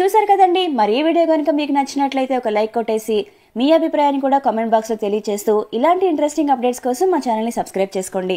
చూసారు కదండి. మరి ఈ వీడియో కనుక మీకు నచ్చినట్లయితే ఒక లైక్ కొట్టేసి మీ అభిప్రాయాన్ని కూడా కామెంట్ బాక్స్ లో తెలియజేస్తూ ఇలాంటి ఇంట్రెస్టింగ్ అప్డేట్స్ కోసం మా ఛానల్ ని సబ్స్క్రైబ్ చేసుకోండి.